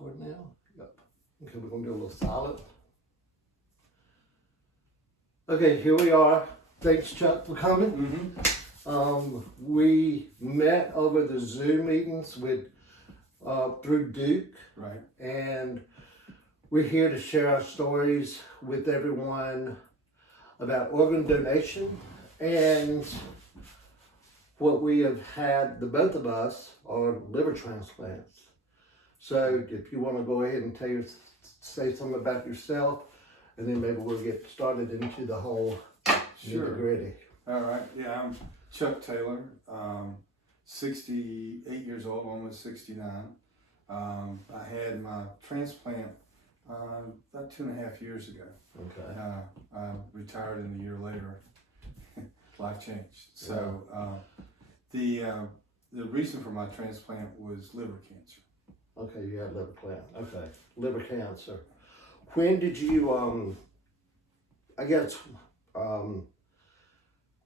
Record now? Yep. Okay, we're gonna do a little silent. Okay, here we are. Thanks, Chuck, for coming. We met over the Zoom meetings with through Duke, Right. and we're here to share our stories with everyone about organ donation and what we have had. The both of us are liver transplants. So if you want to go ahead and say something about yourself, and then maybe we'll get started into the whole nitty-gritty. All right. Yeah, I'm Chuck Taylor, 68 years old, almost 69. I had my transplant about 2.5 years ago. Okay. I retired in a year later. Life changed. So the reason for my transplant was liver cancer. Okay, you had liver cancer. Okay, liver cancer. When did you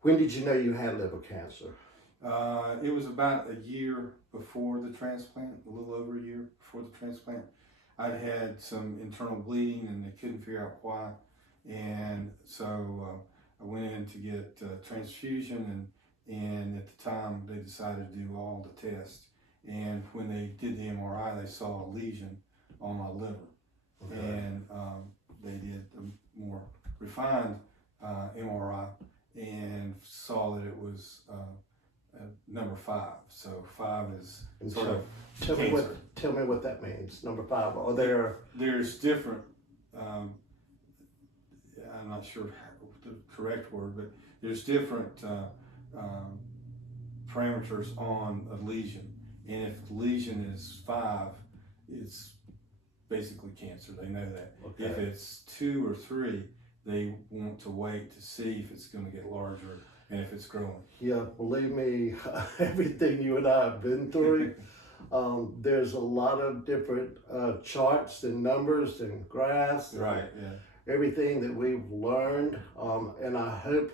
when did you know you had liver cancer? It was about a year before the transplant, a little over a year before the transplant. I'd had some internal bleeding and they couldn't figure out why. And so I went in to get transfusion, and at the time they decided to do all the tests. And when they did the MRI, they saw a lesion on my liver. Okay. And they did a more refined MRI and saw that it was number 5. So 5 is sort of cancer. Tell me what that means. Number 5. Are there's different. I'm not sure the correct word, but there's different parameters on a lesion. And if the lesion is 5, it's basically cancer. They know that. Okay. If it's 2 or 3, they want to wait to see if it's going to get larger and if it's growing. Yeah, believe me, everything you and I have been through, there's a lot of different charts and numbers and graphs. Right, yeah. Everything that we've learned. And I hope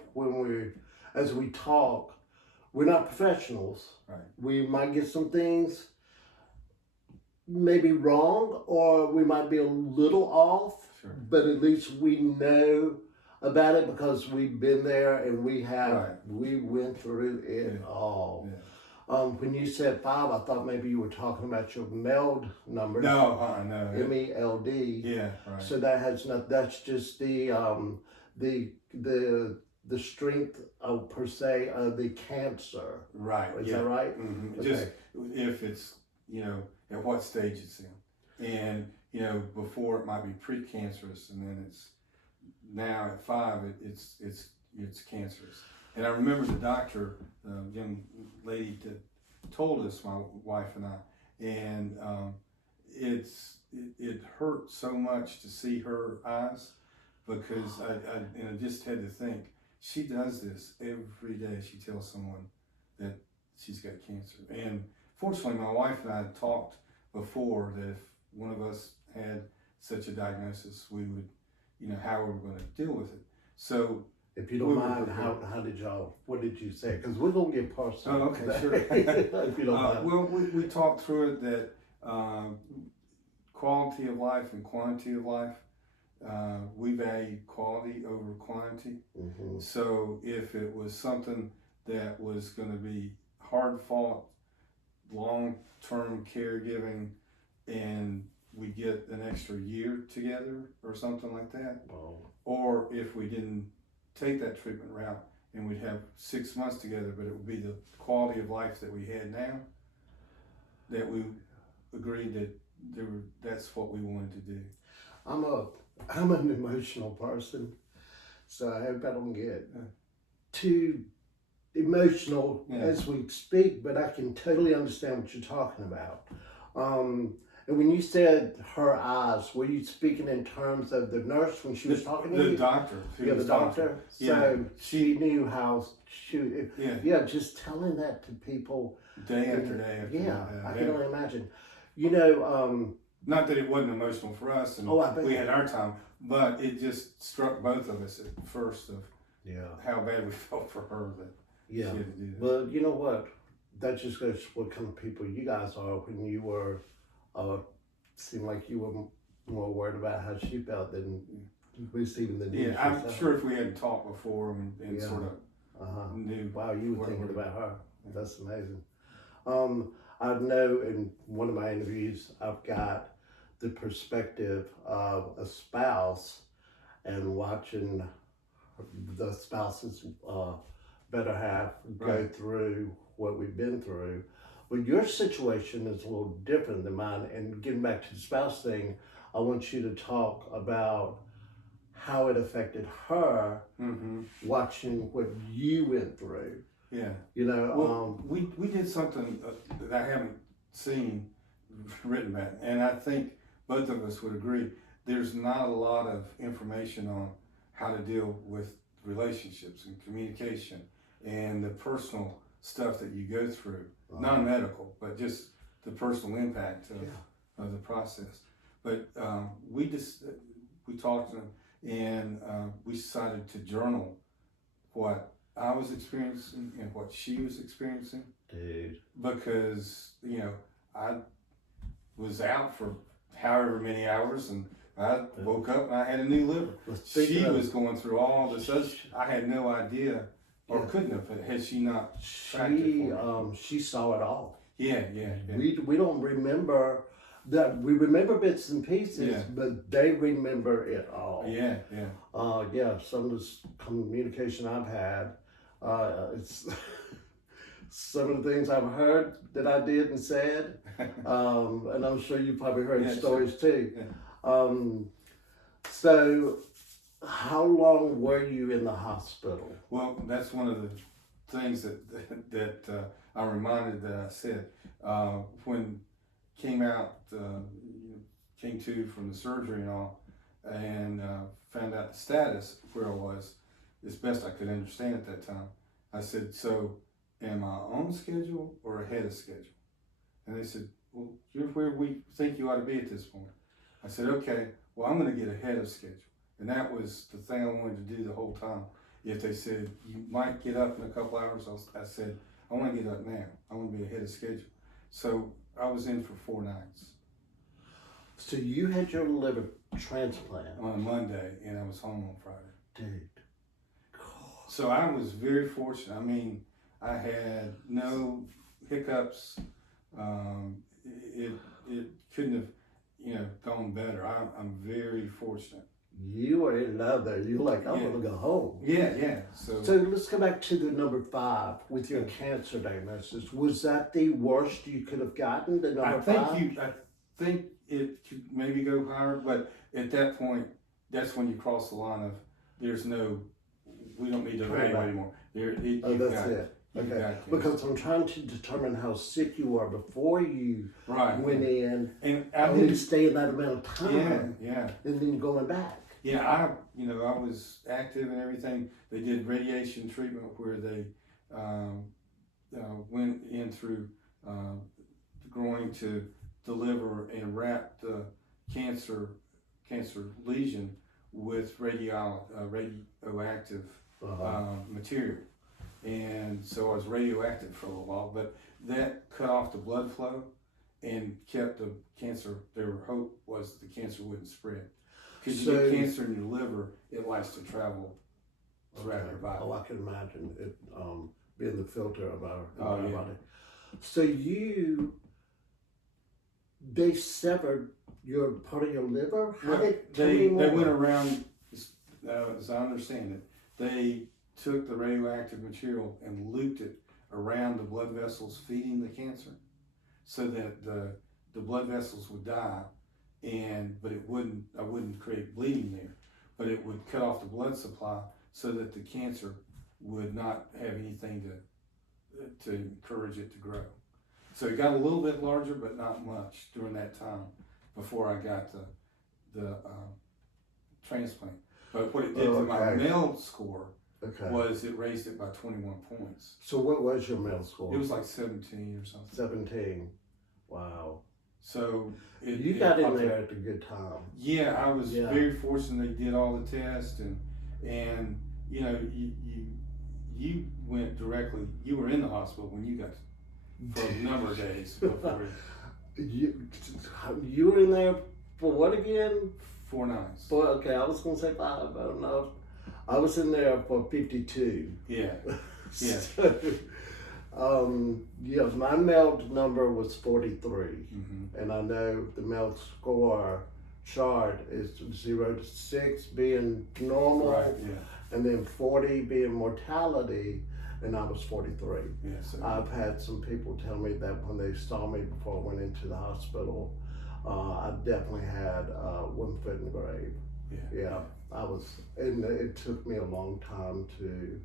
as we talk, we're not professionals. Right. We might get some things maybe wrong, or we might be a little off. Sure. But at least we know about it because we've been there and we went through it all. Yeah. When you said 5, I thought maybe you were talking about your MELD numbers. No, no. MELD. Yeah, right. So that has not. That's just the strength of, per se, of the cancer. Right. Is that right? Mm-hmm. Okay. Just if it's, at what stage it's in. And, before it might be precancerous, and then it's now at 5, it's cancerous. And I remember the doctor, the young lady that told us, my wife and I, and it hurt so much to see her eyes, because I just had to think, she does this every day. She tells someone that she's got cancer. And fortunately, my wife and I had talked before that if one of us had such a diagnosis, we would, how we were going to deal with it. So, if you don't mind, what did you say? Because we're going to get personal. Oh, okay, sure. If you don't mind. Well, we talked through it that quality of life and quantity of life, we value quality over quantity. Mm-hmm. So if it was something that was going to be hard fought, long-term caregiving, and we get an extra year together or something like that, or if we didn't take that treatment route and we'd have 6 months together, but it would be the quality of life that we had now, that we agreed that that's what we wanted to do. I'm an emotional person, so I hope I don't get too emotional as we speak, but I can totally understand what you're talking about. And when you said her eyes, were you speaking in terms of the nurse when she was talking to you? The doctor. The doctor. Yeah. So she knew how just telling that to people. Day after day after day. I can only imagine. Not that it wasn't emotional for us, and we had our time, but it just struck both of us at first of how bad we felt for her that she had to do that. Well, you know what? That just goes what kind of people you guys are when you were seemed like you were more worried about how she felt than receiving the news. Yeah, I'm yourself. sure if we hadn't talked before and Yeah. sort of Uh-huh. knew. Wow, you were what thinking we're- about her. That's amazing. I know in one of my interviews, I've got the perspective of a spouse and watching the spouse's better half go Right. through what we've been through. But your situation is a little different than mine. And getting back to the spouse thing, I want you to talk about how it affected her Mm-hmm. watching what you went through. Yeah. You know, Well, we did something that I haven't seen written about, and I think both of us would agree. There's not a lot of information on how to deal with relationships and communication and the personal stuff that you go through, non-medical, but just the personal impact of the process. But we talked to them, and we decided to journal what I was experiencing and what she was experiencing. dude. Because, I was out for however many hours and I woke up and I had a new liver. She was going through all this other, I had no idea or couldn't have had she not tracked it for me. She saw it all. Yeah. We don't remember that. We remember bits and pieces, Yeah. but they remember it all. Yeah. Some of this communication I've had, it's some of the things I've heard that I did and said, and I'm sure you probably heard stories too. Yeah. So, how long were you in the hospital? Well, that's one of the things that I'm reminded that I said when came out, came to from the surgery and all, and found out the status where I was, as best I could understand at that time. I said, "So, am I on schedule or ahead of schedule?" And they said, "Well, you're where we think you ought to be at this point." I said, "Okay, well, I'm going to get ahead of schedule." And that was the thing I wanted to do the whole time. If they said, "You might get up in a couple hours," I said, "I want to get up now. I want to be ahead of schedule." So I was in for 4 nights. So you had your liver transplant On Monday, and I was home on Friday. dude. So I was very fortunate. I mean, I had no hiccups. It couldn't have, gone better. I'm very fortunate. You were in love there. You're like, I'm gonna go home. Yeah. So let's go back to the number 5 with your cancer diagnosis. Was that the worst you could have gotten? The number 5? I think it could maybe go higher, but at that point, that's when you cross the line of we don't need to evaluate anymore. That's it. Okay. Because I'm trying to determine how sick you are before you went in, and I only didn't stay in that amount of time, Yeah. and then going back. Yeah, I was active and everything. They did radiation treatment where they went in through the groin to deliver and wrap the cancer lesion with radioactive material. And so I was radioactive for a little while, but that cut off the blood flow and kept the cancer. Their hope was the cancer wouldn't spread. Because you get cancer in your liver, it likes to travel throughout your body. Oh, I can imagine it being the filter of our body. So they severed your part of your liver? How They went around, as I understand it, they took the radioactive material and looped it around the blood vessels feeding the cancer, so that the blood vessels would die, but I wouldn't create bleeding there, but it would cut off the blood supply so that the cancer would not have anything to encourage it to grow. So it got a little bit larger, but not much during that time before I got the transplant. But what it did to my MELD score was it raised it by 21 points. So what was your MELD score? It was like 17 or something. 17. Wow. So you got in there at a good time. Yeah, I was very fortunate. They did all the tests and you went directly. You were in the hospital when you got for a number of days before. You were in there for what again? 4 nights. Okay, I was gonna say 5. I don't know. I was in there for 52. Yeah. Yeah. Yes, my MELD number was 43, Mm-hmm. and I know the MELD score chart is 0 to 6 being normal, Right. Yeah. and then 40 being mortality, and I was 43. Yeah. So, I've had some people tell me that when they saw me before I went into the hospital, I definitely had 1 foot in the grave. yeah. Yeah, I was, and it took me a long time to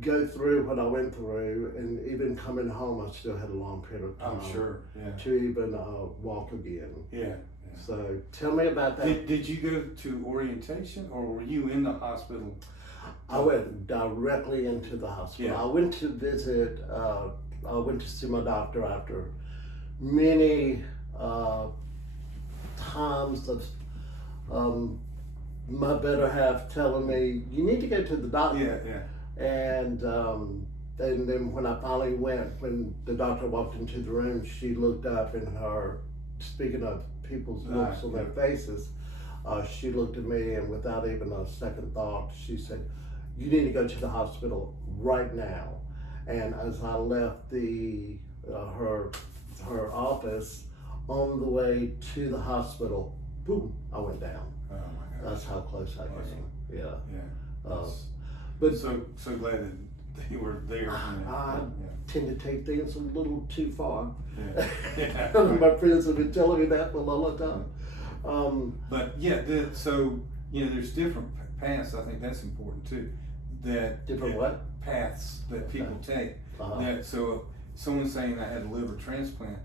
go through what I went through, and even coming home, I still had a long period of time I'm sure. Yeah. to even walk again. Yeah. So tell me about that. Did you go to orientation, or were you in the hospital? I went directly into the hospital. Yeah. I went to visit, I went to see my doctor after many times of my better half telling me, you need to go to the doctor. Yeah. Yeah. And then when I finally went, when the doctor walked into the room, she looked up, and her, speaking of people's looks on their faces, she looked at me, and without even a second thought, she said, you need to go to the hospital right now. And as I left the her office, on the way to the hospital, boom, I went down. Oh my God. That's how close I Awesome. came. Yeah. Yeah. But so glad that you were there. I tend to take things a little too far. Yeah. My friends have been telling me that for a long time. But yeah, so there's different paths. I think that's important too. That Different what? Paths that people take. Uh-huh. That so someone saying I had a liver transplant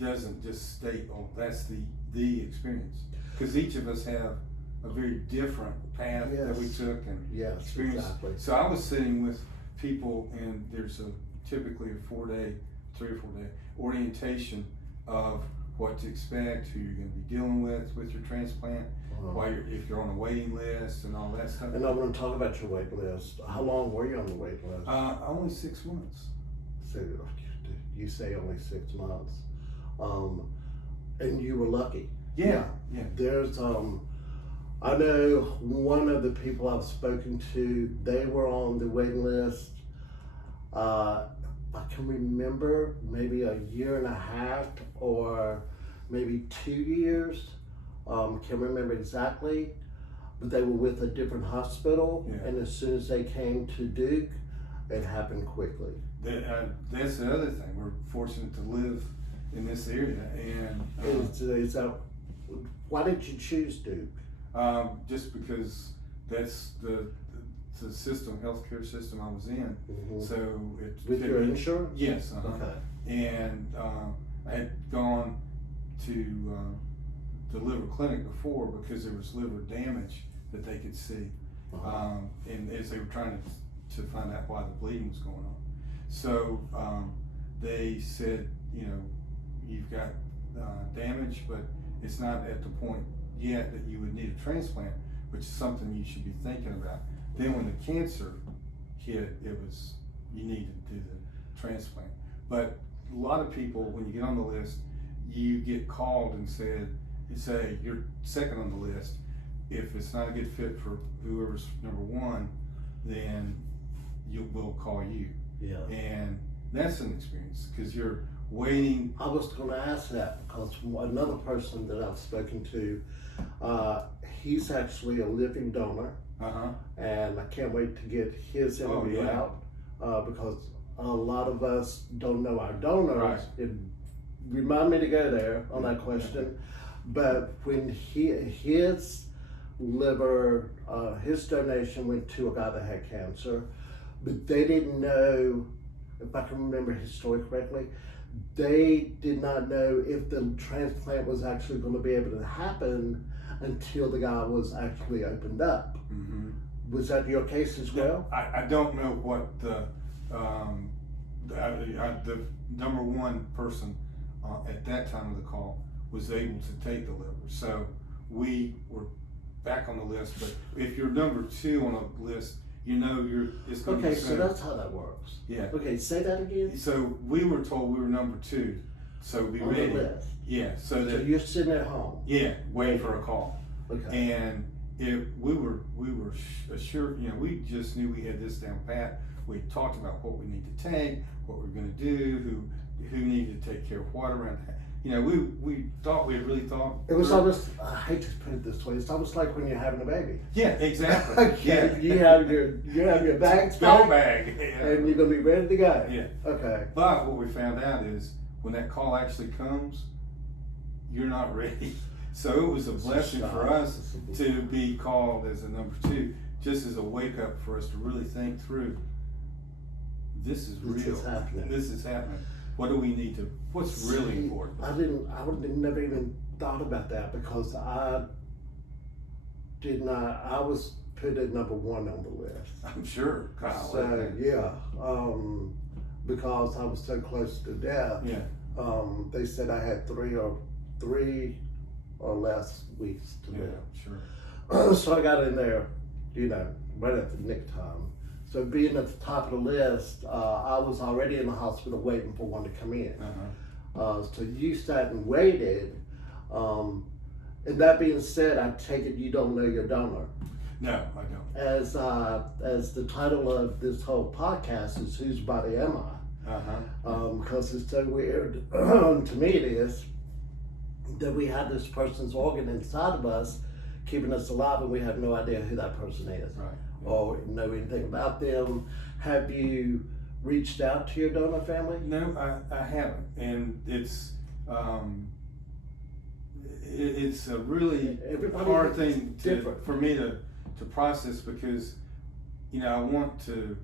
doesn't just state, oh, that's the experience, because each of us have a very different path that we took and Yes, experience. exactly. So I was sitting with people, and there's typically a 3 or 4 day orientation of what to expect, who you're going to be dealing with your transplant, Uh-huh. if you're on a waiting list and all that stuff. And I want to talk about your wait list. How long were you on the wait list? Only 6 months. So you say only 6 months, and you were lucky. Yeah. There's I know one of the people I've spoken to, they were on the waiting list. I can remember maybe a year and a half or maybe 2 years. Can't remember exactly, but they were with a different hospital, and as soon as they came to Duke, it happened quickly. That's the other thing. We're fortunate to live in this area, and Is that, why did you choose Duke? just because that's the system, healthcare system I was in. Mm-hmm. So it With your insurance? Yes. Okay. And I had gone to the liver clinic before because there was liver damage that they could see, and as they were trying to find out why the bleeding was going on. So they said, you've got damage, but it's not at the point yet that you would need a transplant, which is something you should be thinking about. Then when the cancer hit, you needed to do the transplant. But a lot of people, when you get on the list, you get called and say you're second on the list. If it's not a good fit for whoever's number 1, then we'll call you. Yeah. And that's an experience because you're waiting. I was going to ask that because another person that I've spoken to, he's actually a living donor, and I can't wait to get his interview out because a lot of us don't know our donors. Right. It remind me to go there on that question. But when his liver, his donation went to a guy that had cancer, but they didn't know, if I can remember his story correctly, they did not know if the transplant was actually going to be able to happen until the guy was actually opened up. Mm-hmm. Was that your case as well? I don't know what the number 1 person at that time of the call was able to take the liver. So we were back on the list, but if you're number 2 on a list, it's going to be so that's how that works. Yeah. Okay, say that again. So we were told we were number 2, So be On the ready. list. Yeah, so So that, you're sitting at home. yeah, waiting for a call. Okay. And we were assured, we just knew we had this down pat. We talked about what we need to take, what we're gonna do, who needed to take care of what around that. We thought, we had really thought. It was through- almost, I hate to put it this way, it's almost like when you're having a baby. Yeah, exactly. Okay, Yeah. you have your bags Go packed, bag. Yeah. and you're gonna be ready to go. Yeah. Okay. But what we found out is when that call actually comes, you're not ready. So it was a blessing for us to be called as a number 2, just as a wake up for us to really think through. This is real. This is happening. This is happening. What do we need to? What's really See, important? I never even thought about that because I was put at number 1 on the list. I'm sure, Kyle. So yeah, because I was so close to death, Yeah. they said I had 3 or less weeks to Yeah. live. Sure. So I got in there, right at the nick time. So being at the top of the list, I was already in the hospital waiting for one to come in. So you sat and waited. And that being said, I take it you don't know your donor. No, I don't. As the title of this whole podcast is "Whose Body Am I?" Because it's so weird to me. It is that we have this person's organ inside of us, keeping us alive, and we have no idea who that person is, Right. or know anything about them. Have you reached out to your donor family? No, I haven't, and it's it's a really Everybody hard is thing different. for me to process because I want to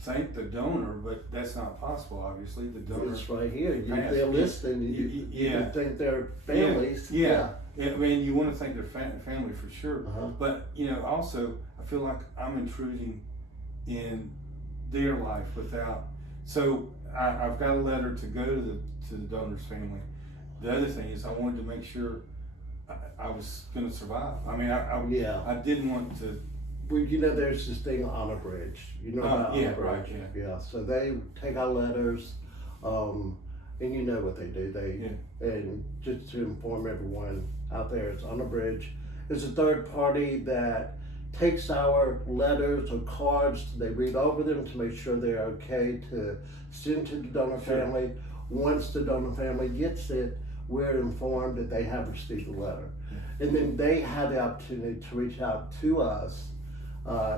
thank the donor, but that's not possible. Obviously, the donor. It's right here. passed. They're listening. You Yeah. would think they're families. Yeah. I mean, you want to thank their family for sure, Uh-huh. but also I feel like I'm intruding in their life without. So I've got a letter to go to the donor's family. The other thing is I wanted to make sure I was going to survive. I mean, I didn't want to. Well, there's this thing on a bridge. You know about yeah, on a bridge? right, yeah. So they take our letters, and you know what they do. And just to inform everyone out there, it's on a bridge. It's a third party that takes our letters or cards. They read over them to make sure they're okay to send to the donor family. Once the donor family gets it, we're informed that they have received the letter. And then they have the opportunity to reach out to us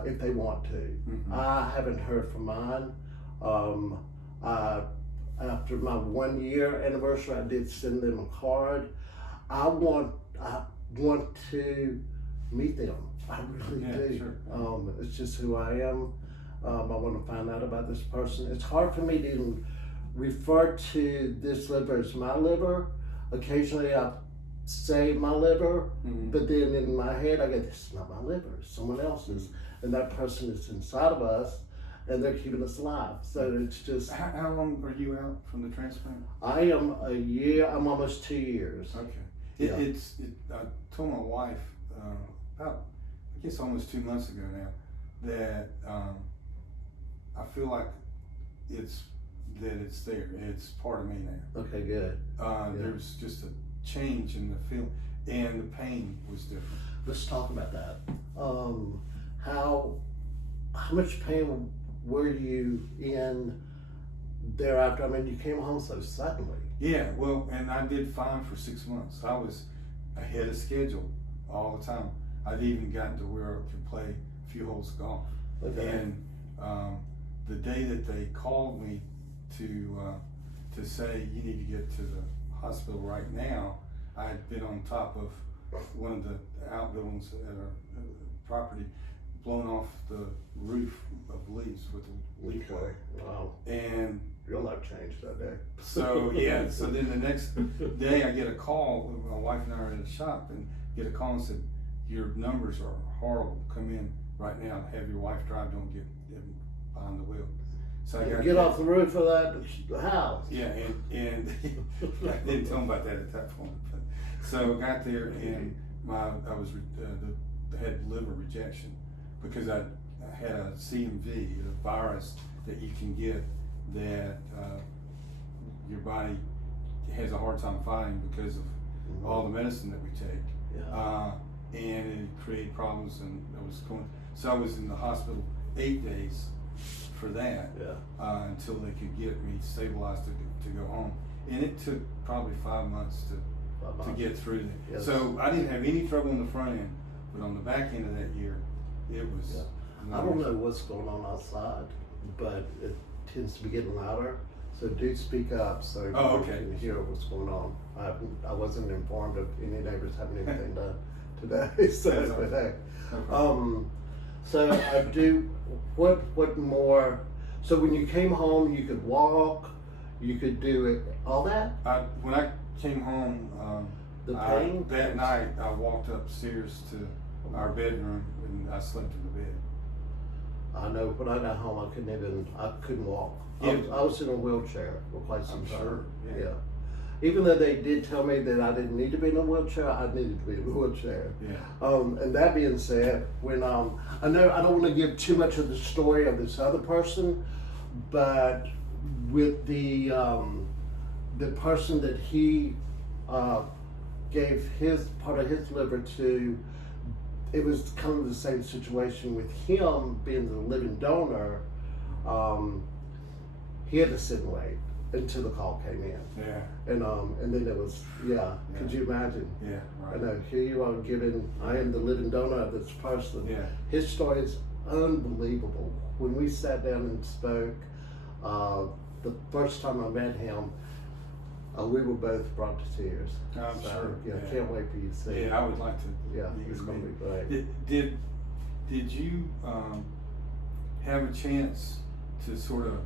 if they want to. Mm-hmm. I haven't heard from mine. After my 1 year anniversary, I did send them a card. I want to meet them. I really do. Sure. It's just who I am. I want to find out about this person. It's hard for me to even refer to this liver as my liver. Occasionally I say my liver, Mm-hmm. but then in my head I go, this is not my liver, it's someone else's. And that person is inside of us and they're keeping us alive. So it's just. How long are you out from the transplant? I am a year, I'm almost 2 years. Okay. I told my wife about, I guess almost 2 months ago now, that I feel like it's there. It's part of me now. Okay, good. There's just a change in the feel, and the pain was different. Let's talk about that. How much pain were you in thereafter? I mean, you came home so suddenly. Yeah, well, and I did fine for 6 months. I was ahead of schedule all the time. I'd even gotten to where I could play a few holes of golf. Okay. And the day that they called me to say you need to get to the hospital right now, I had been on top of one of the outbuildings at our property, blown off the roof of leaves with a leaf blower. Wow. And Your life changed that day. so so then the next day I get a call. My wife and I are at the shop and get a call and said, your numbers are horrible. Come in right now. Have your wife drive. Don't get behind the wheel. So I got Get off the roof of that house. Yeah, and I didn't tell them about that at that point. But, so I got there and I was had liver rejection because I had a CMV, a virus that you can get that your body has a hard time fighting because of all the medicine that we take. Yeah. And it created problems, and I was in the hospital 8 days for that, Yeah. until they could get me stabilized to go home. And it took probably 5 months to get through that. Yes. So I didn't have any trouble on the front end, but on the back end of that year, it was. Yeah. I don't know what's going on outside, but it tends to be getting louder. So do speak up so you can hear what's going on. I wasn't informed of any neighbors having anything done today. So, but hey. So I do. What more? So when you came home, you could walk. You could do it. All that. When I came home, The pain. that night I walked upstairs to our bedroom and I slept in the bed. I know when I got home, I couldn't walk. Yeah. I was in a wheelchair for quite some time. Sure. Yeah. Even though they did tell me that I didn't need to be in a wheelchair, I needed to be in a wheelchair. Yeah. And that being said, when I know I don't want to give too much of the story of this other person, but with the person that he gave his part of his liver to, it was kind of the same situation with him being the living donor. He had to sit and wait until the call came in. Yeah. And then it was, could you imagine? Yeah. Right. I know, here you are I am the living donor of this person. Yeah. His story is unbelievable. When we sat down and spoke, the first time I met him, we were both brought to tears. I'm sure. Yeah, can't wait for you to see. Yeah, I would like to. Yeah, it's going to be great. Did you have a chance to sort of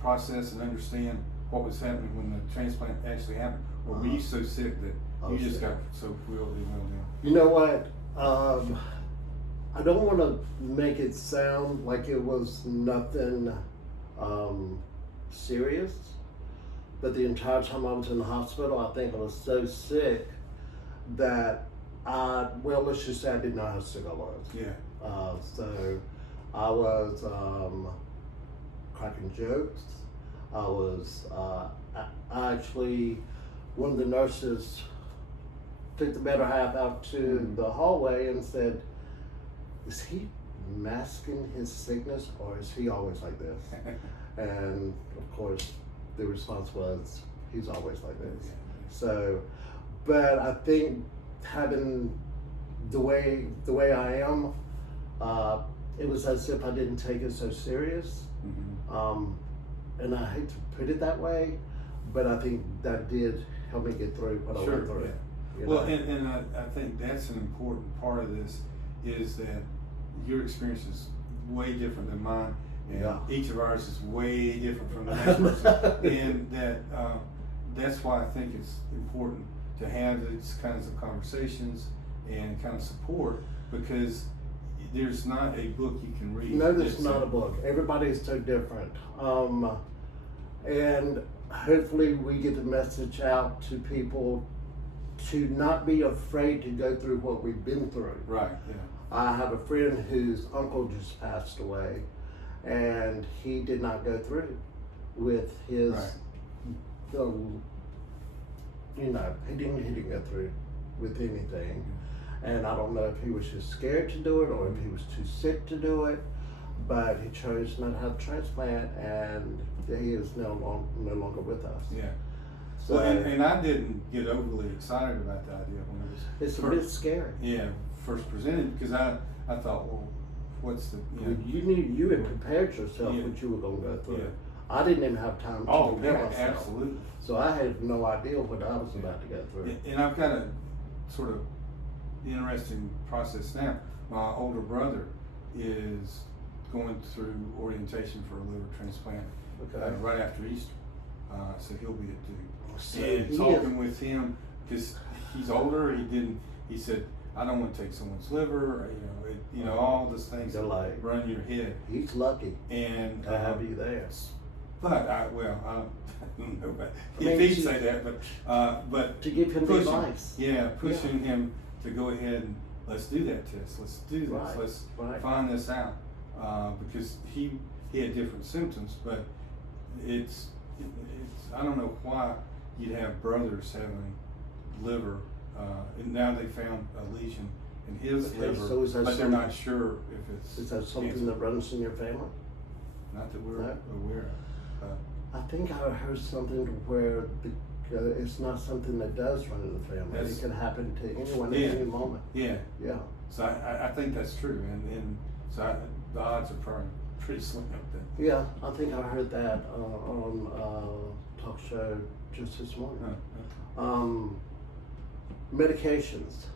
process and understand what was happening when the transplant actually happened, or were you so sick that you just got so willed in? You know what? I don't want to make it sound like it was nothing serious, but the entire time I was in the hospital, I think I was so sick that let's just say I didn't know how sick I was. Yeah. So I was cracking jokes. I was actually, one of the nurses took the better half out to the hallway and said, "Is he masking his sickness, or is he always like this?" And of course, the response was, "He's always like this." So, but I think having the way I am, it was as if I didn't take it so serious. And I hate to put it that way, but I think that did help me get through what I went through. Yeah. Well, and I think that's an important part of this, is that your experience is way different than mine, and each of ours is way different from the next person, and that's why I think it's important to have these kinds of conversations and kind of support, because there's not a book you can read. No, there's not a book. Everybody is so different. And hopefully we get the message out to people to not be afraid to go through what we've been through. Right, yeah. I have a friend whose uncle just passed away, and he did not go through with his, he didn't go through with anything. And I don't know if he was just scared to do it or if he was too sick to do it, but he chose not to have a transplant, and he is no longer with us. Yeah. So, and I didn't get overly excited about the idea when it was. It's a bit scary. Yeah, first presented, because I thought, well, what's the you had prepared yourself what you were going to go through. Yeah. I didn't even have time to prepare myself. Absolutely. So I had no idea what I was about to go through. And I've got a sort of interesting process now. My older brother is going through orientation for a liver transplant right after Easter, so he'll be at Duke. And talking with him, because he's older, he said, "I don't want to take someone's liver," or, all those things that run in your head. He's lucky and to have you there. But I don't know about if he'd say that, but to give him advice. Pushing him to go ahead and let's do that test. Let's do this. Let's find this out, because he had different symptoms, but it's I don't know why you'd have brothers having liver, and now they found a lesion in his Okay, liver, so is that but they're not sure if it's. Is that something cancer. that runs in your family? Not that we're No? aware of. I think I heard something where it's not something that does run in the family. That's- It can happen to anyone Yeah. at any moment. Yeah, Yeah. so I think that's true, and so the odds are probably pretty slim that. Yeah, I think I heard that on talk show just this morning. Medications.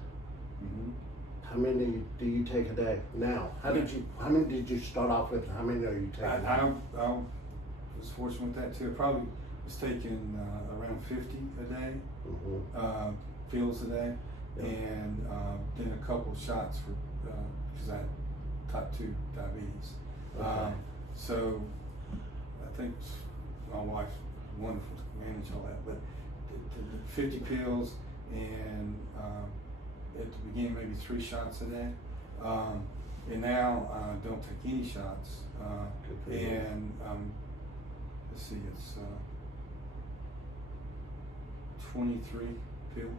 Mm-hmm. How many do you take a day now? How many did you start off with? How many are you taking? I was fortunate with that too. I probably was taking around 50 a day, Mm-hmm. pills a day, Yeah. and then a couple shots for because I had type 2 diabetes. Okay. So I think my wife's wonderful to manage all that, but 50 pills and at the beginning maybe 3 shots a day. And now I don't take any shots. Good for you. And let's see, it's 23 pills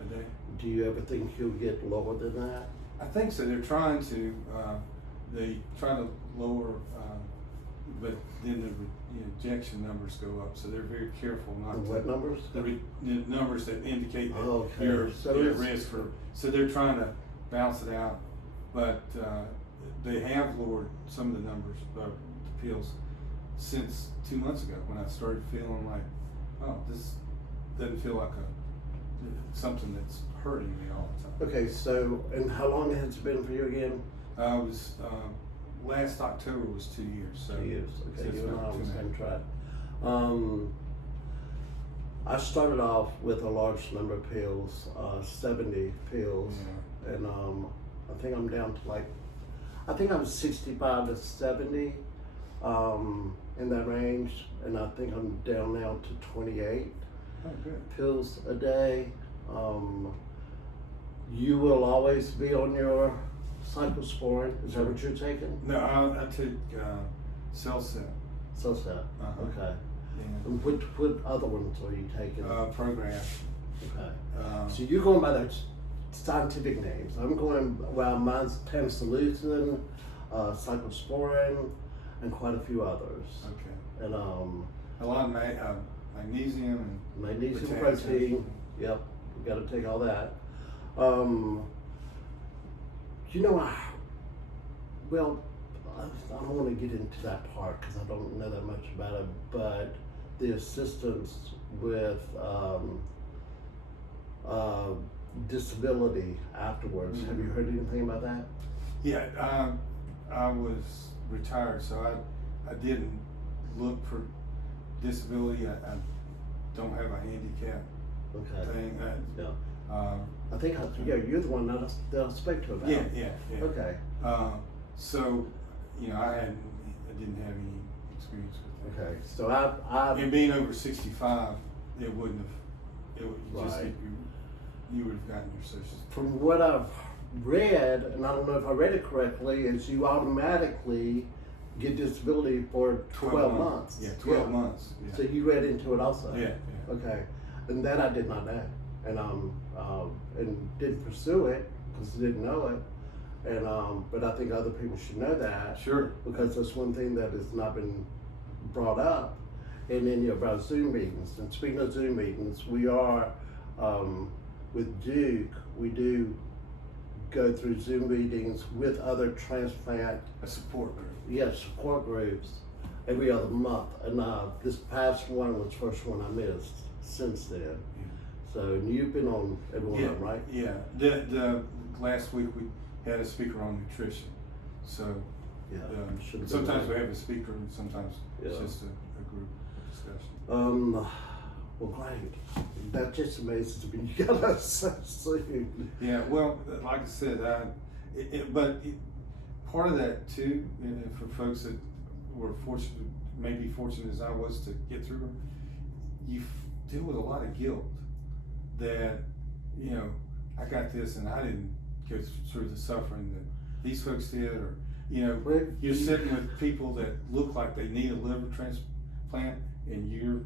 a day. Do you ever think you'll get lower than that? I think so. They're trying to. They try to lower, but then the injection numbers go up. So they're very careful not The to. what numbers? The numbers that indicate that Oh, okay. you're So at it's- risk for. So they're trying to balance it out, but they have lowered some of the numbers, the pills, since 2 months ago when I started feeling like, oh, this doesn't feel like something that's hurting me all the time. Okay, so, and how long has it been for you again? I was last October was 2 years. So 2 years. Okay, it's you and I about on the 2.5. same track. I started off with a large number of pills, 70 pills, Yeah. and I think I'm down to I think I was 65 to 70 in that range, and I think I'm down now to 28 Oh, good. pills a day. You will always be on your cyclosporin. Is that what you're taking? No, I took Cellset. Cellset. Uh-huh. Okay. And And what other ones are you taking? program. Okay. Um, So you're going by the scientific names. I'm going, well, mine's tamsulosin, cyclosporin, and quite a few others. okay. And A lot of magnesium and magnesium, potassium. protein. Yep, we got to take all that. You know, I don't want to get into that part because I don't know that much about it, but the assistance with disability afterwards. Mm-hmm. Have you heard anything about that? Yeah, I was retired, so I didn't look for disability. I don't have a handicap Okay. thing. Yeah. Um, I think you're the one that I spoke to about. yeah. Okay. So, I didn't have any experience with that. Okay. So I And being over 65, it wouldn't have. It would just Right. you would have gotten your social. from what I've read, and I don't know if I read it correctly, is you automatically get disability for 12 months. Yeah, 12 months. Yeah. So you read into it also. Yeah. Okay, and that I did not know, and and didn't pursue it because I didn't know it, and but I think other people should know that Sure. because that's one thing that has not been brought up. And then about Zoom meetings. And speaking of Zoom meetings, we are with Duke. We do go through Zoom meetings with other transplant A support group. support groups every other month. And this past one was the first one I missed since then. Yeah. So and you've been on every one of them, right? Yeah. The last week we had a speaker on nutrition. So Yeah. Should've been sometimes we there. have a speaker, and sometimes it's Yeah. just a group discussion. Well, great. That just amazes me. You got us so soon. Yeah. Well, like I said, but part of that too, for folks that were fortunate, maybe fortunate as I was to get through, you deal with a lot of guilt that, I got this and I didn't go through the suffering that these folks did, or, Well, you're sitting with people that look like they need a liver transplant and you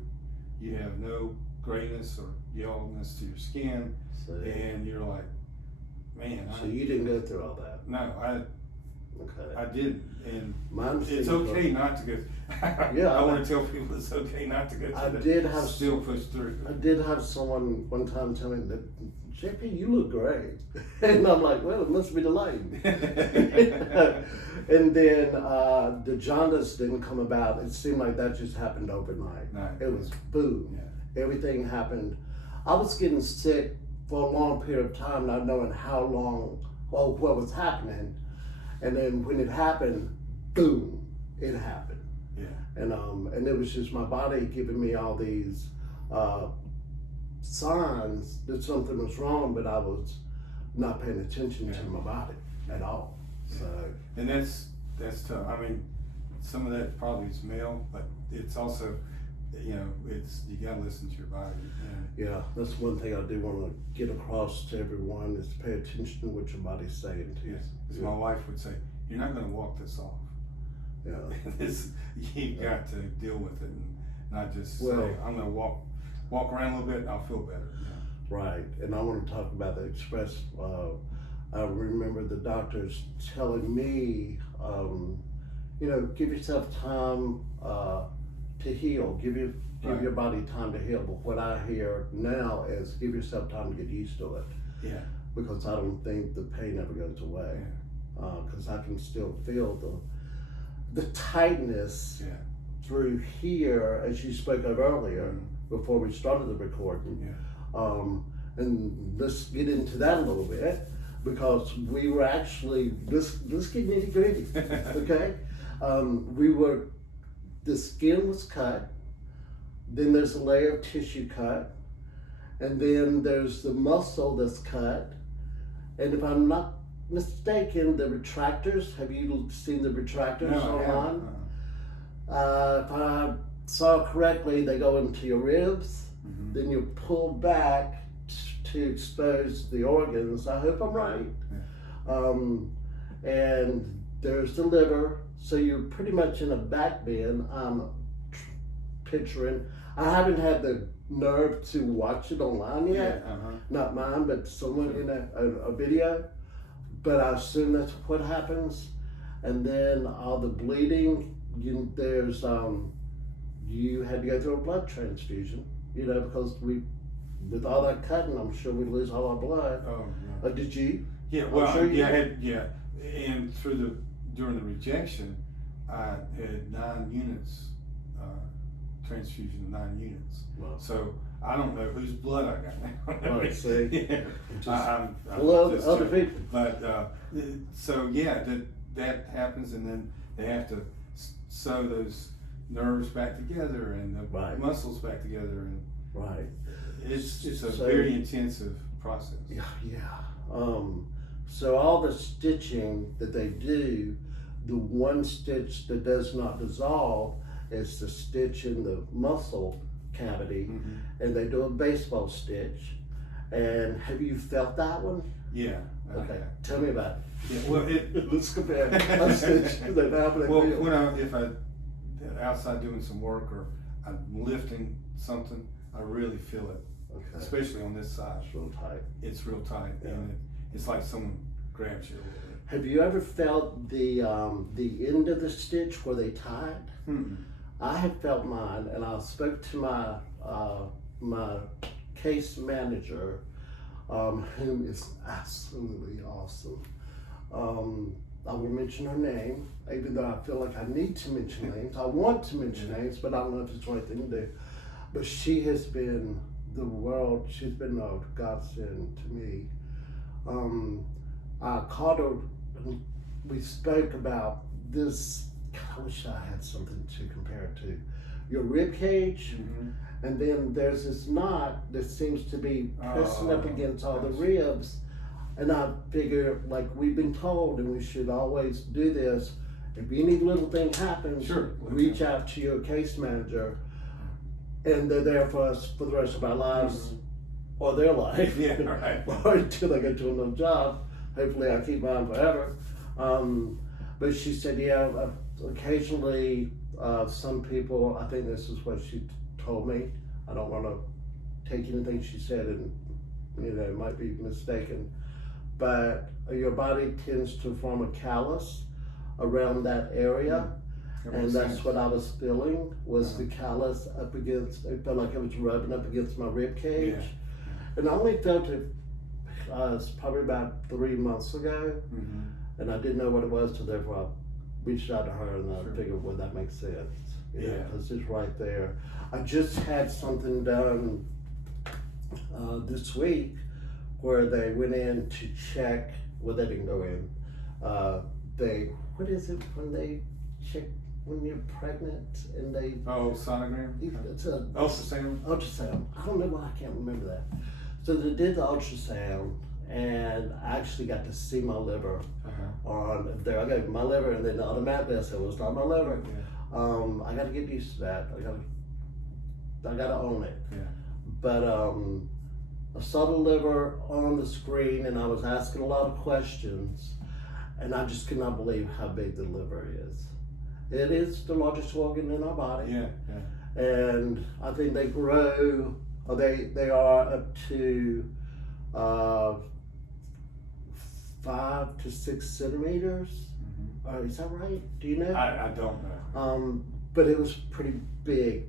have no grayness or yellowness to your skin, So, and you're like, man, so you didn't go through all that. no, Okay. I didn't, and Mine it's okay not to go. Yeah, I want to tell people it's okay not to go through I that. did have Still push through. I did have someone one time tell me that, JP, you look great. And I'm like, well, it must be the light. And then the jaundice didn't come about. It seemed like that just happened overnight. No. It was boom. Yeah. Everything happened. I was getting sick for a long period of time, not knowing how long or what was happening. And then when it happened, boom, it happened. Yeah. And it was just my body giving me all these signs that something was wrong, but I was not paying attention to my body at all. So, and that's tough. I mean, some of that probably is male, but it's also, you know, you gotta listen to your body. And yeah, that's one thing I do want to get across to everyone is to pay attention to what your body's saying to you. yes, as my wife would say, you're not gonna walk this off. Yeah. You've got to deal with it and not just say, Well, I'm gonna walk around a little bit and I'll feel better. Right, and I want to talk about the express. I remember the doctors telling me, you know, give yourself time to heal. Give Right. your body time to heal. But what I hear now is give yourself time to get used to it. Yeah. Because I don't think the pain ever goes away. Because I can still feel the tightness Yeah. through here, as you spoke of earlier, Mhm. before we started the recording. Yeah. And let's get into that a little bit because we were actually, let's get nitty gritty, okay? The skin was cut, then there's a layer of tissue cut, and then there's the muscle that's cut, and if I'm not mistaken, the retractors, have you seen the retractors No, I online? haven't. If I saw correctly, they go into your ribs, Mhm. then you pull back to expose the organs. I hope I'm right. And there's the liver, so you're pretty much in a back bend. I'm picturing. I haven't had the nerve to watch it online yet. Yeah. Not mine, but someone in a video. But I assume that's what happens. And then all the bleeding. There's you had to go through a blood transfusion. You know, because with all that cutting, I'm sure we lose all our blood. Oh, yeah. Did you? Yeah, well, sure you I had, and during the rejection, I had 9 units, transfusion of 9 units. Wow. So I don't know whose blood I got now. Right, see? Yeah. I'm Love just other joking. people. But, so yeah, that happens, and then they have to sew those nerves back together and the Right. muscles back together, and Right. it's a So- very intensive process. Yeah. So all the stitching that they do, the one stitch that does not dissolve is the stitch in the muscle cavity, Mhm. and they do a baseball stitch. And have you felt that one? Yeah. Okay, tell me about it. Yeah, well, Let's compare a stitch that happened. well, if I outside doing some work or I'm lifting something, I really feel it, Okay, especially on this side. it's real tight. It's real tight, Yeah. and it's like someone grabs you a little bit. Have you ever felt the end of the stitch where they tie it? Mm-mm. I have felt mine, and I spoke to my case manager, who is absolutely awesome. I will mention her name, even though I feel like I need to mention names. I want to mention names, but I don't know if it's the right thing to do. But she has been she's been a godsend to me. I called her, and we spoke about this. I wish I had something to compare it to. Your rib cage, Mhm. and then there's this knot that seems to be pressing up against all the ribs. And I figure, like we've been told, and we should always do this, if any little thing happens, Sure. reach out to your case manager, and they're there for us for the rest of our lives, or their life, Yeah, right. or until they get to another job. Hopefully I keep mine forever. But she said, yeah, occasionally some people, I think this is what she told me. I don't want to take anything she said and, it might be mistaken. But your body tends to form a callus around that area. That And makes that's sense. what I was feeling was the callus up against, it felt like it was rubbing up against my rib cage. Yeah. And I only felt it, it's probably about 3 months ago. Mm-hmm. And I didn't know what it was, so therefore I reached out to her and I Sure. figured, well, that makes sense. Yeah. Because it's right there. I just had something done this week where they went in to check, well, they didn't go in. What is it when they check when you're pregnant and they, Oh, sonogram? it's a Ultrasound? ultrasound. I don't know why I can't remember that. So they did the ultrasound and I actually got to see my liver Uh-huh. on there. I got my liver and then automatically I said, well, it's not my liver. Yeah. I gotta get used to that. I gotta own it. Yeah. But I saw the liver on the screen and I was asking a lot of questions and I just could not believe how big the liver is. It is the largest organ in our body. Yeah. Yeah. And I think they grow, or they are up to 5 to 6 centimeters. Mm-hmm. Is that right? Do you know? I don't know. But it was pretty big.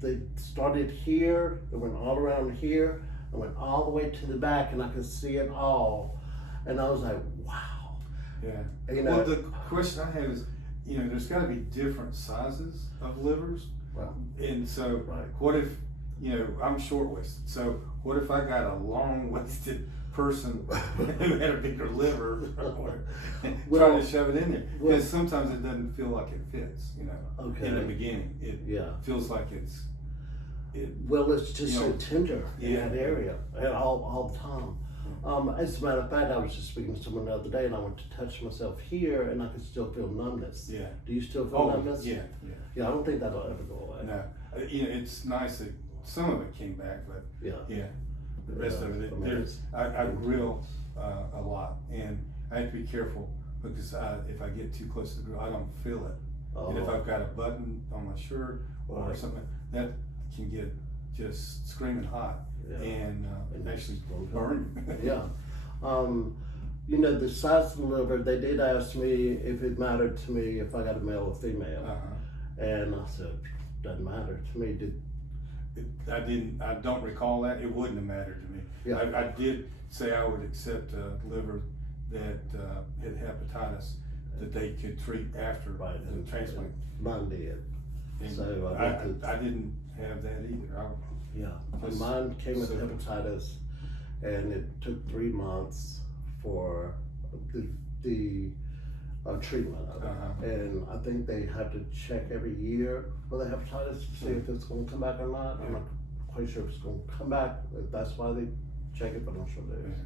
They started here, it went all around here, and went all the way to the back, and I could see it all. And I was like, wow. Yeah. Well, the question I have is, there's got to be different sizes of livers. Well, And so, right. what if, I'm short waisted. So, what if I got a long waisted person who had a bigger liver trying to shove it in there? Because sometimes it doesn't feel like it fits, Okay. in the beginning. It feels like it's just so tender in Yeah. that area all the time. As a matter of fact, I was just speaking to someone the other day and I went to touch myself here and I could still feel numbness. Yeah. Do you still feel numbness? Yeah. Yeah, I don't think that'll ever go away. No, it's nice that some of it came back, but Yeah. the rest of it, I grill a lot, and I have to be careful because if I get too close to the grill, I don't feel it. And if I've got a button on my shirt or Right. something, that can get just screaming hot and actually burn you. Yeah. The size of the liver, they did ask me if it mattered to me if I got a male or female. Uh-huh. And I said, doesn't matter to me. I don't recall that. It wouldn't have mattered to me. Yeah. I did say I would accept a liver that had hepatitis that they could treat after the transplant. Mine did. And So I didn't have that either. Mine came with hepatitis, and it took 3 months for the treatment of it. Uh-huh. And I think they have to check every year for the hepatitis to see if it's going to come back or not. I'm not quite sure if it's going to come back. That's why they check it, but I'm sure it is. Yeah.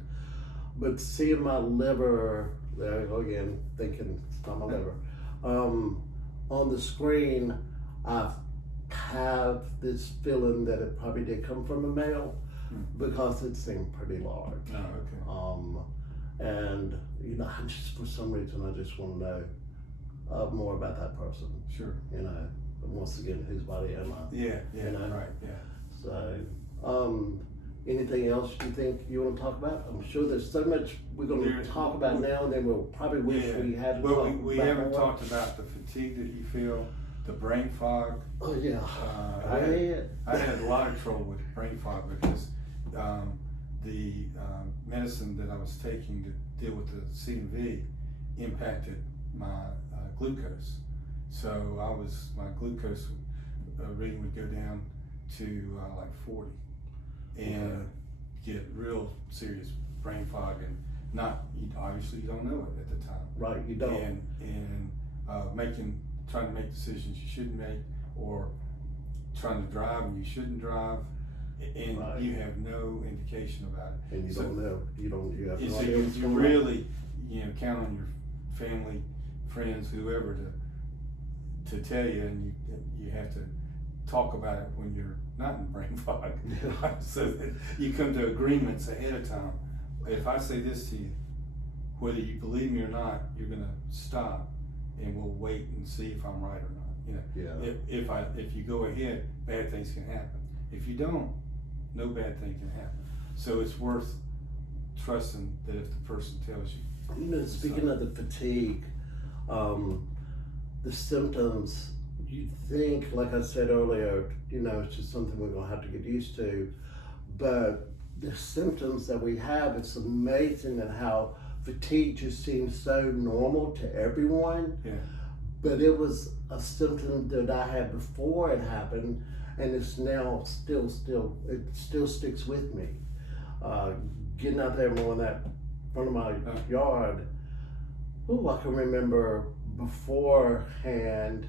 But seeing my liver, there I go again, thinking it's not my liver. On the screen, I have this feeling that it probably did come from a male because it seemed pretty large. Oh, okay. And I just, for some reason, I just want to know more about that person. Sure. Once again, whose body am I? Yeah, right, yeah. So, anything else you think you want to talk about? I'm sure there's so much we're going to talk about now, and then we'll probably wish we had. We haven't talked about the fatigue that you feel, the brain fog. Oh yeah, I had a lot of trouble with brain fog because the medicine that I was taking to deal with the CMV impacted my glucose. So my glucose reading would go down to like 40 and get real serious brain fog, and obviously you don't know it at the time. Right, you don't. And trying to make decisions you shouldn't make, or trying to drive and you shouldn't drive, and you have no indication about it. And you don't know. You have no So idea what's you going on. really count on your family, friends, whoever to tell you, and you have to talk about it when you're not in brain fog, so that you come to agreements ahead of time. If I say this to you, whether you believe me or not, you're gonna stop, and we'll wait and see if I'm right or not. You know, Yeah. if you go ahead, bad things can happen. If you don't, no bad thing can happen. So it's worth trusting that if the person tells you. You know, speaking of the fatigue, the symptoms, you think, like I said earlier, you know, it's just something we're gonna have to get used to. But the symptoms that we have, it's amazing at how fatigue just seems so normal to everyone. Yeah. But it was a symptom that I had before it happened, and it's now still sticks with me. Getting out there mowing that front of my yard. Oh, I can remember beforehand,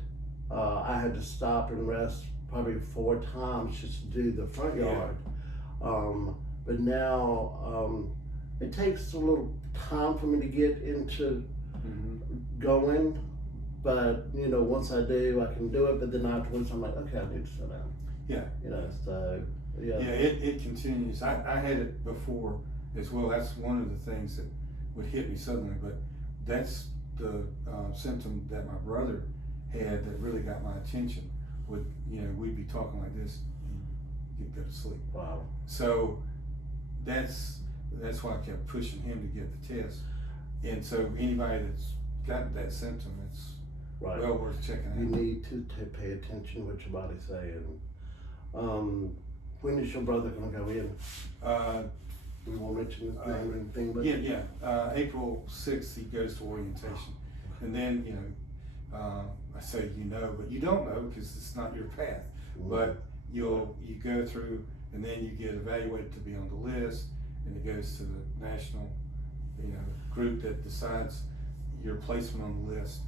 I had to stop and rest probably 4 times just to do the front yard. But now it takes a little time for me to get into going. But you know, once I do, I can do it. But then afterwards, I'm like, okay, I need to sit down. Yeah. You know, so yeah. Yeah, it continues. I had it before as well. That's one of the things that would hit me suddenly. But that's the symptom that my brother had that really got my attention. With, you know, we'd be talking like this, he'd go to sleep. Wow. So that's why I kept pushing him to get the test. And so anybody that's got that symptom, it's Right. well worth checking out. You need to pay attention what your body's saying. When is your brother gonna go in? We won't mention his name or anything, but April 6th he goes to orientation, and then you know, I say you know, but you don't know because it's not your path. But you go through, and then you get evaluated to be on the list, and it goes to the national, you know, group that decides your placement on the list,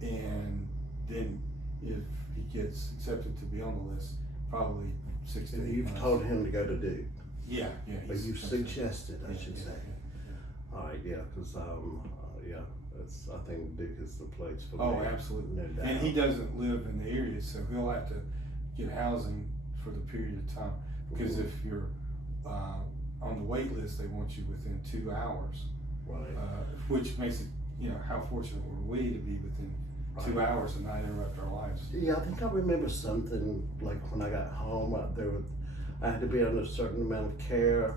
and then if he gets accepted to be on the list, probably 6 to 8 you've months. told him to go to Duke. Yeah. But you've suggested, I Yeah, should yeah, say. yeah. All right, yeah, because I think Duke is the place for Oh, me. absolutely. No doubt. And he doesn't live in the area, so he'll have to get housing for the period of time. Because if you're on the wait list, they want you within 2 hours, Right. which makes it, you know, how fortunate were we to be within 2 hours and not interrupt our lives. Yeah, I think I remember something like when I got home, I had to be under a certain amount of care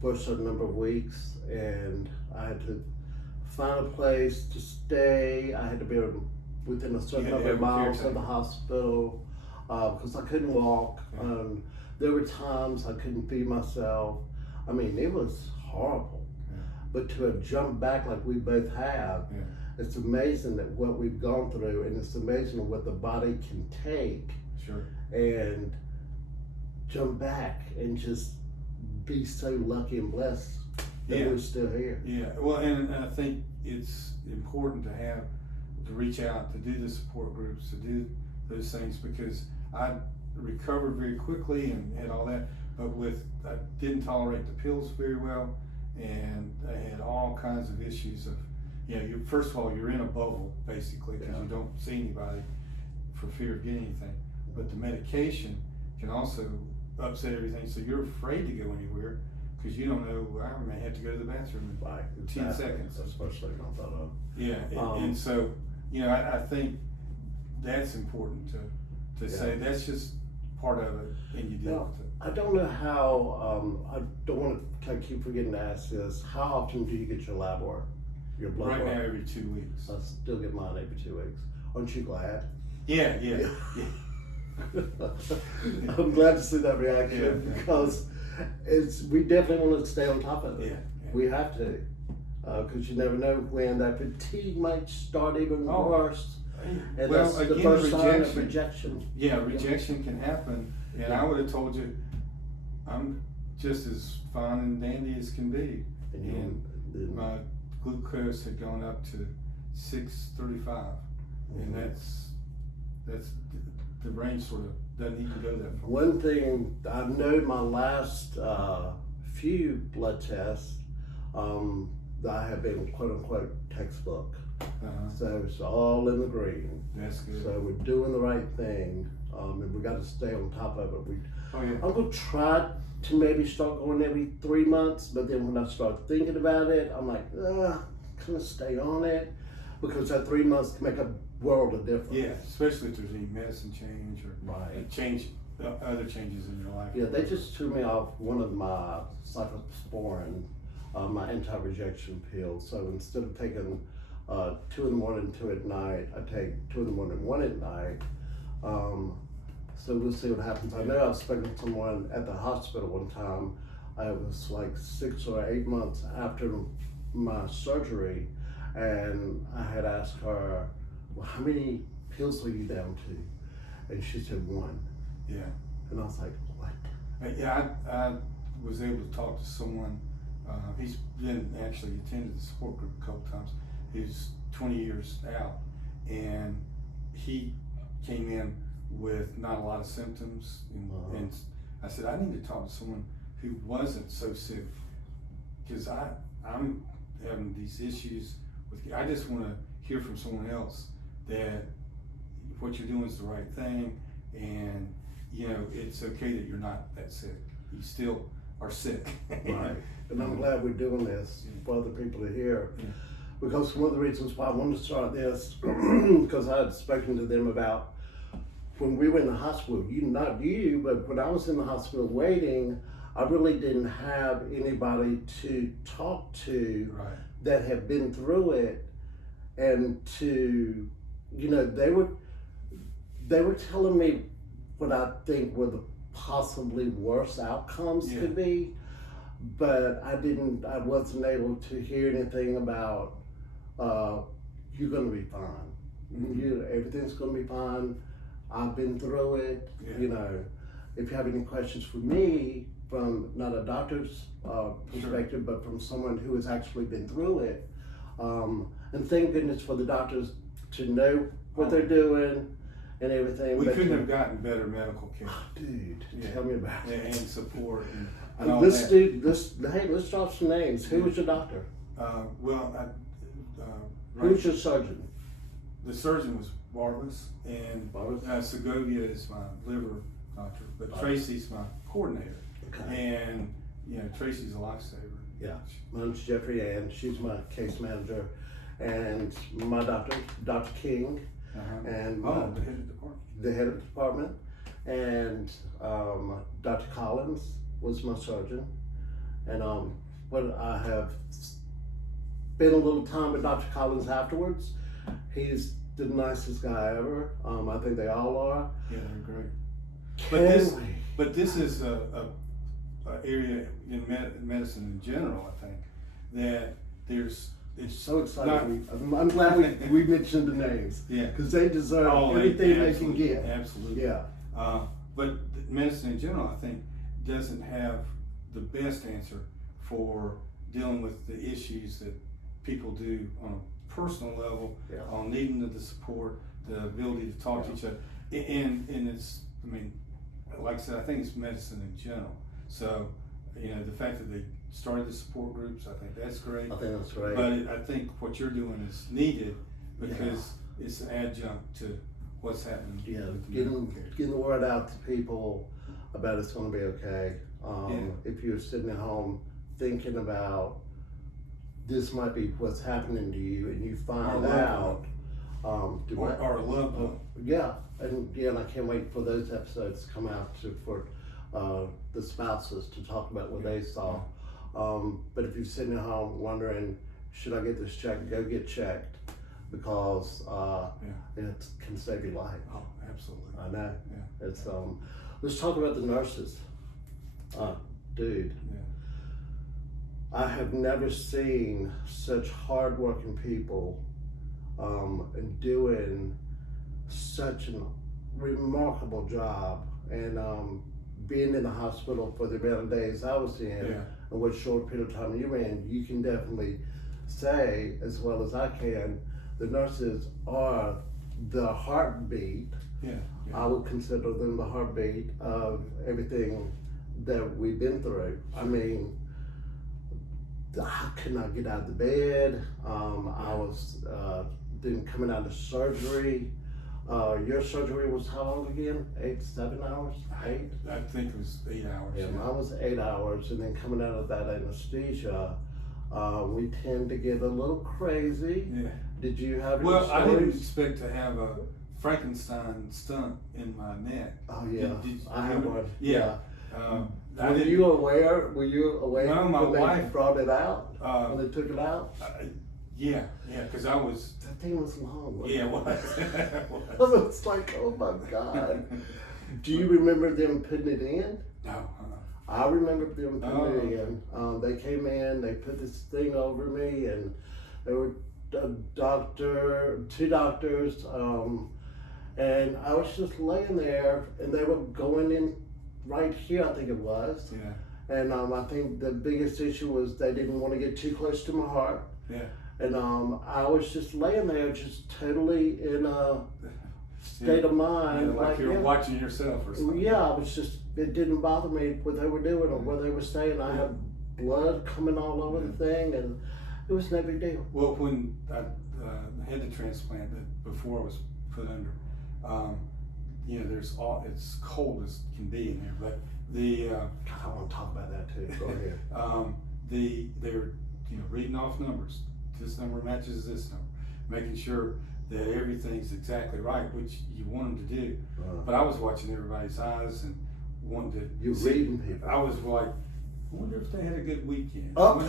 for a certain number of weeks, and I had to find a place to stay. I had to be within a certain number of miles of the hospital because I couldn't walk. Yeah. There were times I couldn't feed myself. I mean, it was horrible. Yeah. But to have jumped back like we both have, Yeah. it's amazing that what we've gone through, and it's amazing what the body can take Sure. and jump back and just be so lucky and blessed that we're still here. Yeah, well, and I think it's important to reach out, to do the support groups, to do those things, because I recovered very quickly and had all that, but I didn't tolerate the pills very well, and I had all kinds of issues of, you know, first of all, you're in a bubble, basically, because you don't see anybody for fear of getting anything, but the medication can also upset everything, so you're afraid to go anywhere, because you don't know, I may have to go to the bathroom in Right, 10 seconds. Especially on that. Yeah, and so, you know, I think that's important to say, that's just part of it, and you deal with it. I don't know how, I don't want to keep forgetting to ask this, how often do you get your lab work? Your blood Right work? now, every 2 weeks. I still get mine every 2 weeks. Aren't you glad? Yeah. I'm glad to see that reaction Yeah. because we definitely want to stay on top of it. Yeah. We have to, because you never know when that fatigue might start even worse. And Well, that's the again, first sign of rejection. rejection. Yeah, rejection can happen, and I would have told you, I'm just as fine and dandy as can be. And my glucose had gone up to 635, and that's the range sort of doesn't even go that far. One thing I know, my last few blood tests, I have been quote unquote textbook. So it's all in the green. That's good. So we're doing the right thing, and we got to stay on top of it. I'm gonna try to maybe start going every 3 months, but then when I start thinking about it, I'm like, kind of stay on it, because that 3 months can make a world of difference. Yeah, especially if there's any medicine change or Right. other changes in your life. Yeah, they just threw me off one of my cyclosporin, my anti-rejection pills. So instead of taking 2 in the morning, 2 at night, I take 2 in the morning, 1 at night. So we'll see what happens. I know I've spoken to someone at the hospital one time. I was like 6 or 8 months after my surgery, and I had asked her, well, how many pills are you down to? And she said 1. Yeah. And I was like, what? Yeah, I was able to talk to someone. He's been actually attended the support group a couple times. He's 20 years out, and he came in with not a lot of symptoms. And I said, I need to talk to someone who wasn't so sick, because I'm having these issues with. I just want to hear from someone else that what you're doing is the right thing, and you know it's okay that you're not that sick. You still are sick. Right. And I'm glad we're doing this for other people to hear. Yeah. Because one of the reasons why I wanted to start this, because I had spoken to them about when we were in the hospital, not you, but when I was in the hospital waiting, I really didn't have anybody to talk to that had been through it, and to, you know, they were telling me what I think were the possibly worse outcomes could be, but I wasn't able to hear anything about you're gonna be fine. Everything's gonna be fine. I've been through it. You know, if you have any questions for me from not a doctor's perspective, but from someone who has actually been through it, and thank goodness for the doctors to know what they're doing and everything. We couldn't have gotten better medical care. Dude, tell me about it. And support. Let's drop some names. Who was your doctor? Who was your surgeon? The surgeon was Barbas, and Segovia is my liver doctor, but Tracy's my coordinator. Okay. And you know, Tracy's a lifesaver. Yeah. Mine's Jeffrey Ann. She's my case manager, and my doctor, Dr. King, and the head of the department, and Dr. Collins was my surgeon, and but I have spent a little time with Dr. Collins afterwards. He's the nicest guy ever. I think they all are. Yeah, they're great. But this is a area in medicine in general, I think, that it's so exciting. I'm glad we mentioned the names. Yeah, because they deserve everything they can get. Absolutely. Yeah. But medicine in general, I think, doesn't have the best answer for dealing with the issues that people do on a personal level, on needing the support, the ability to talk to each other, and it's, I mean, like I said, I think it's medicine in general. So, you know, the fact that they started the support groups, I think that's great. I think that's great. But I think what you're doing is needed because it's an adjunct to what's happening. Yeah, getting the word out to people about it's going to be okay. If you're sitting at home thinking about this might be what's happening to you, and you find out, or a loved one. And I can't wait for those episodes to come out for the spouses to talk about what they saw. But if you're sitting at home wondering, should I get this checked? Go get checked, because it can save your life. Oh, absolutely. I know. Yeah. It's let's talk about the nurses. Dude. Yeah. I have never seen such hardworking people and doing such a remarkable job, and being in the hospital for the amount of days I was in, and what short period of time you were in, you can definitely say, as well as I can, the nurses are the heartbeat. I would consider them the heartbeat of everything that we've been through. I mean, I could not get out of the bed. I was coming out of surgery. Your surgery was how long again? 7 hours? 8? I think it was 8 hours. Yeah, mine was 8 hours, and then coming out of that anesthesia, we tend to get a little crazy. Did you have any Well, I didn't stories? expect to have a Frankenstein stunt in my neck. Oh yeah, Did I have one. Yeah. I Were didn't- you aware? Were you aware No, my when they wife- brought it out? Uh, When they took it out? yeah, because I was. That thing was long. wasn't Yeah, it? what? I was like, oh my god. Do you remember them putting it in? No. I remember them putting it Oh. in. They came in, they put this thing over me, and there were two doctors, and I was just laying there, and they were going in right here, I think it was. Yeah. And I think the biggest issue was they didn't want to get too close to my heart. Yeah. And I was just laying there, just totally in a state of mind. Yeah, like you were watching yourself or something. Yeah, I was just, it didn't bother me what they were doing or where they were staying. I had blood coming all over the thing, and it was no big deal. Well, when I had the transplant, before I was put under, it's cold as can be in there, but God, I want to talk about that too. Go ahead. they're reading off numbers. This number matches this number, making sure that everything's exactly right, which you want them to do. But I was watching everybody's eyes and wanting to. You're reading people. I was like, I wonder if they had a good weekend. Oh.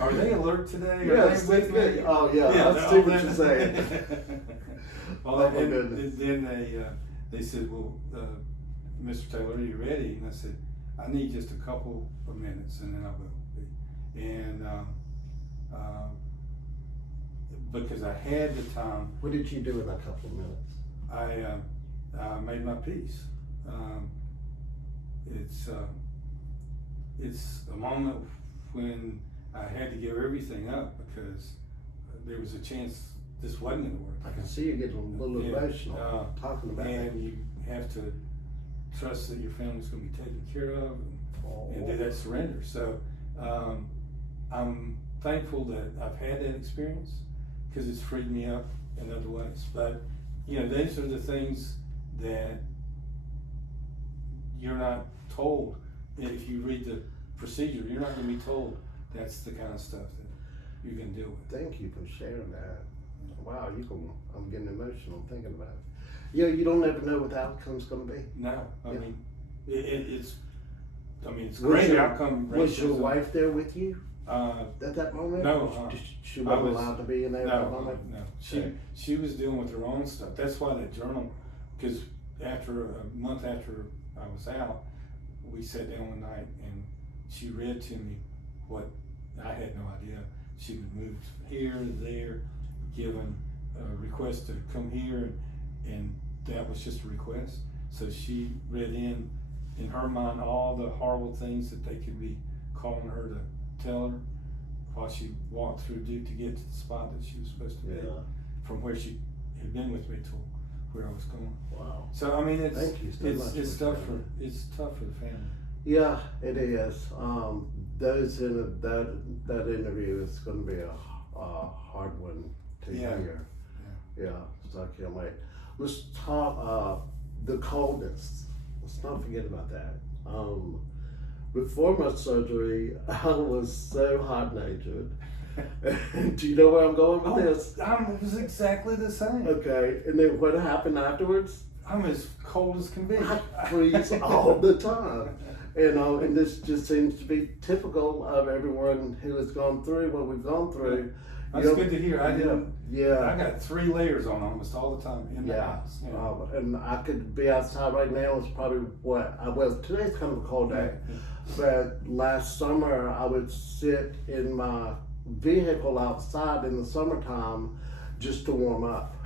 Are they alert today? Yes, Are they with me? Oh yeah, I see what you're saying. Well, Oh, my and goodness. then they said, well, Mr. Taylor, are you ready? And I said, I need just a couple of minutes, and then I will be. And because I had the time, What did you do in a couple of minutes? I made my peace. It's a moment when I had to give everything up because there was a chance this wasn't going to work. I can see you getting a little emotional talking about it. And you have to trust that your family's going to be taken care of and do that surrender. So I'm thankful that I've had that experience because it's freed me up in other ways. But these are the things that you're not told. If you read the procedure, you're not going to be told that's the kind of stuff that you're going to deal with. Thank you for sharing that. Wow, I'm getting emotional thinking about it. Yeah, you don't ever know what the outcome's going to be. No, I mean, it's Was great your- outcome. Was your racism. wife there with you Uh, at that moment? No, She wasn't was- allowed to be in there at that no, moment? no. Okay. She was dealing with her own stuff. That's why that journal, because after a month after I was out, we sat down one night and she read to me what I had no idea. She would move here, there, given a request to come here, and that was just a request. So she read in her mind all the horrible things that they could be calling her to tell her while she walked through to get to the spot that she was supposed to be, from where she had been with me to where I was going. Wow. So I mean, Thank you so much it's for tough sharing. it's tough for the family. Yeah, it is. Those in that interview is going to be a hard one to hear. Yeah, so I can't wait. Let's talk the coldness. Let's not forget about that. Before my surgery, I was so hot-natured. Do you know where I'm going with this? I was exactly the same. Okay, and then what happened afterwards? I'm as cold as can be. I freeze all the time. And this just seems to be typical of everyone who has gone through what we've gone through. That's good to hear. I didn't. Yeah. I got 3 layers on almost all the time in the house. Yeah. And I could be outside right now. It's probably today's kind of a cold day. But last summer, I would sit in my vehicle outside in the summertime just to warm up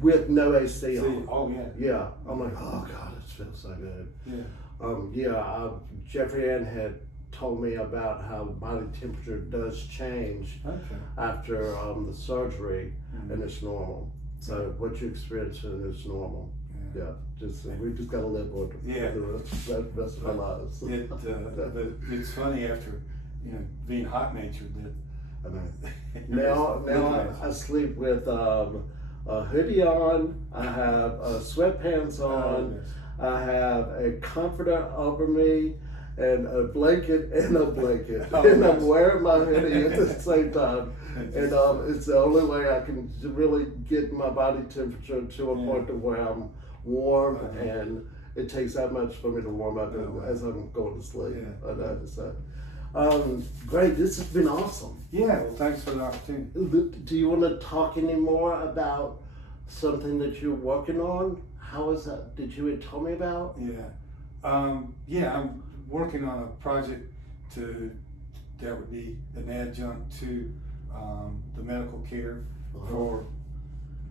with no AC on. Oh yeah. Yeah. I'm like, oh God, it feels so good. Yeah. Jeffrey Ann had told me about how body temperature does change after the surgery, and it's normal. So what you're experiencing is normal. Yeah, we just gotta live with the rest of our lives. It's funny after being hot natured that. I mean, now I sleep with a hoodie on. I have sweatpants on. I have a comforter over me, and a blanket and a blanket, Oh, and I'm nice. wearing my hoodie at the same time. And it's the only way I can really get my body temperature to a Yeah. point to where I'm warm, Okay. and it takes that much for me to warm up Oh, wow. as I'm going to sleep. Yeah. I know, so, great, this has been awesome. Yeah, well, thanks for the opportunity. Do you want to talk any more about something that you're working on? How is that? Did you tell me about? Yeah, I'm working on a project that would be an adjunct to the medical care for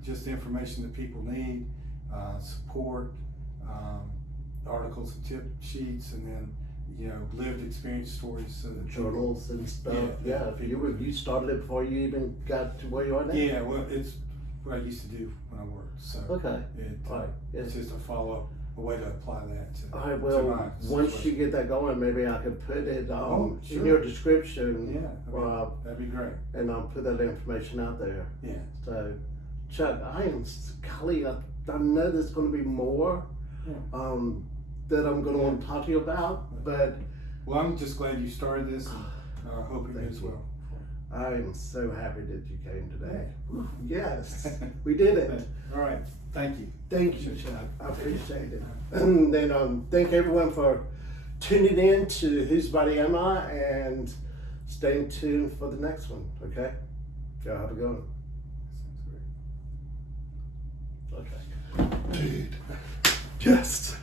just the information that people need, support, articles and tip sheets, and then lived experience stories. So that Journals and stuff. Yeah. If you started it before you even got to where you are now. Yeah, well, it's what I used to do when I worked. So Okay. it, All right. it's just a follow up, a way to apply that to. All right. to Well, my once you situation. get that going, maybe I could put it Oh, in sure. your description. Yeah, that'd be great. And I'll put that information out there. Yeah. So, Chuck, golly, I know there's going to be more Yeah. that I'm going to want to talk to you about, but Well, I'm just glad you started this, and I hope it Thank goes you. well. I am so happy that you came today. Yeah. Yes, we did it. All right, thank you. Thank you, Chuck. I appreciate it. And then thank everyone for tuning in to Whose Body Am I, and stay tuned for the next one. Okay? Y'all have a good one. Sounds great. Okay. Dude, just.